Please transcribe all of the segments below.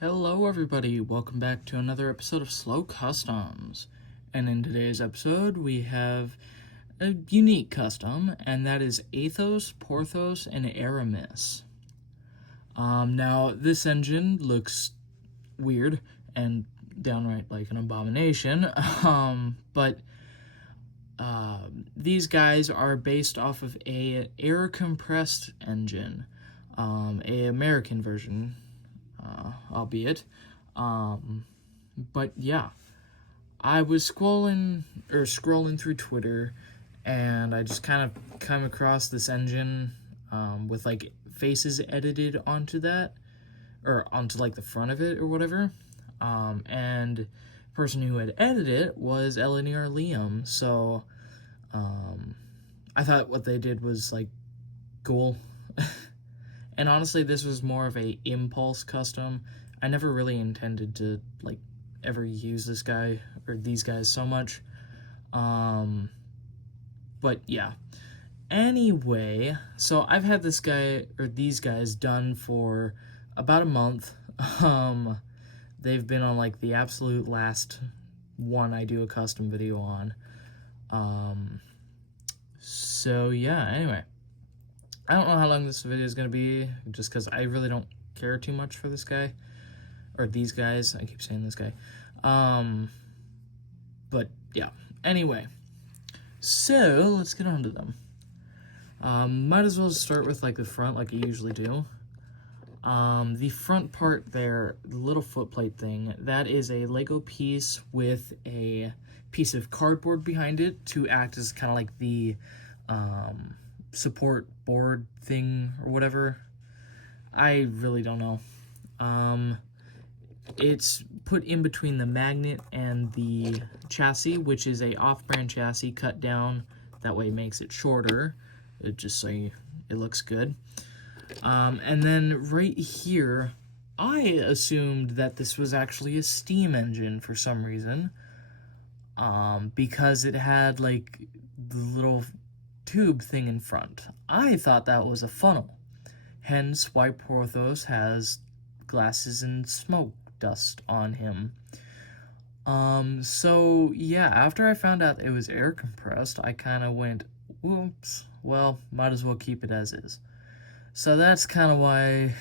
Hello everybody, welcome back to another episode of Slow Customs. And in today's episode we have a unique custom, and that is Athos, Porthos, and Arimis. Now this engine looks weird and downright like an abomination, but these guys are based off of a air compressed engine, a American version, albeit. But yeah, I was scrolling through Twitter, and I just kind of come across this engine with like faces edited onto that, or onto like the front of it or whatever. And the person who had edited it was Eleanor Liam, so I thought what they did was like cool. And honestly, this was more of a impulse custom. I never really intended to like ever use this guy or these guys so much. But yeah. Anyway, so I've had this guy or these guys done for about a month. They've been on like the absolute last one I do a custom video on. So yeah, anyway. I don't know how long this video is going to be, just because I really don't care too much for this guy. Or these guys. I keep saying this guy. But, yeah. Anyway. So, let's get on to them. Might as well start with, like, the front, like I usually do. The front part there, the little footplate thing, that is a Lego piece with a piece of cardboard behind it to act as kind of like the, support board thing or whatever. I really don't know. It's put in between the magnet and the chassis, which is a off-brand chassis cut down. That way it makes it shorter, just so it looks good. And then right here, I assumed that this was actually a steam engine for some reason, because it had like the little tube thing in front. I thought that was a funnel, hence why Porthos has glasses and smoke dust on him. So yeah, after I found out it was air compressed, I kind of went, whoops, well, might as well keep it as is. So that's kind of why,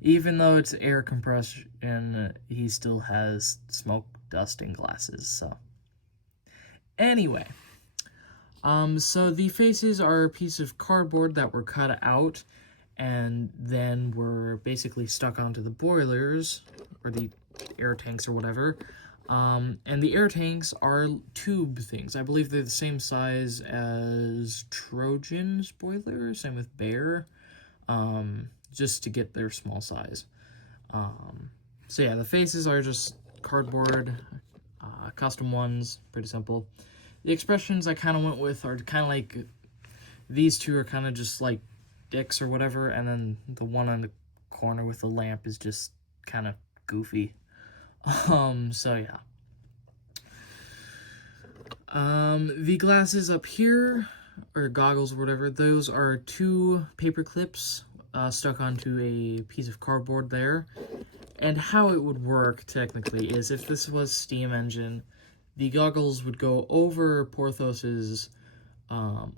even though it's air compression, he still has smoke, dust, and glasses, so. Anyway. So the faces are a piece of cardboard that were cut out and then were basically stuck onto the boilers, or the air tanks or whatever. And the air tanks are tube things. I believe they're the same size as Trojan's boiler, same with Bear, just to get their small size. So yeah, the faces are just cardboard, custom ones, pretty simple. The expressions I kind of went with are kind of like, these two are kind of just like dicks or whatever, and then the one on the corner with the lamp is just kind of goofy. So yeah. The glasses up here, or goggles or whatever, those are two paper clips stuck onto a piece of cardboard there. And how it would work, technically, is if this was steam engine, the goggles would go over Porthos's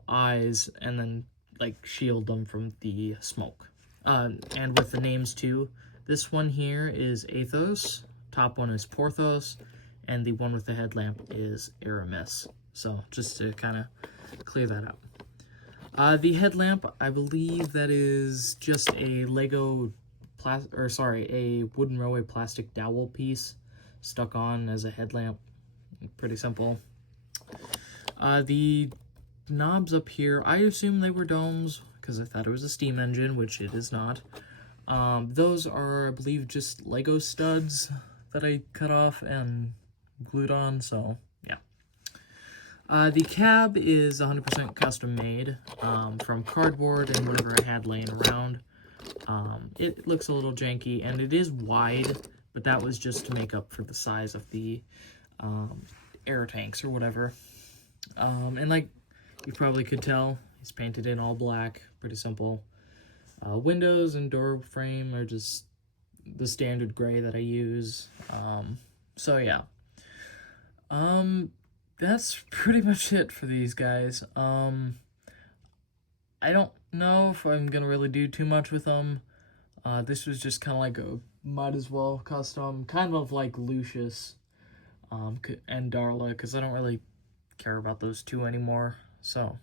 eyes and then, like, shield them from the smoke. And with the names, too. This one here is Athos, top one is Porthos, and the one with the headlamp is Arimis. So, just to kind of clear that out. The headlamp, I believe that is just a Lego, a wooden railway plastic dowel piece stuck on as a headlamp. Pretty simple. The knobs up here, I assume they were domes, because I thought it was a steam engine, which it is not. Those are, I believe, just Lego studs that I cut off and glued on, so, yeah. The cab is 100% custom made, from cardboard and whatever I had laying around. It looks a little janky, and it is wide, but that was just to make up for the size of the air tanks or whatever. And like you probably could tell, it's painted in all black, pretty simple. Windows and door frame are just the standard gray that I use. So yeah. That's pretty much it for these guys. I don't know if I'm gonna really do too much with them. This was just kind of like a might as well custom, kind of like Lucius, and Darla, because I don't really care about those two anymore. So,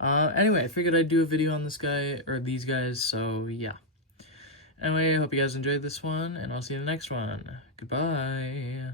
anyway, I figured I'd do a video on this guy, or these guys, so yeah. Anyway, I hope you guys enjoyed this one, and I'll see you in the next one. Goodbye.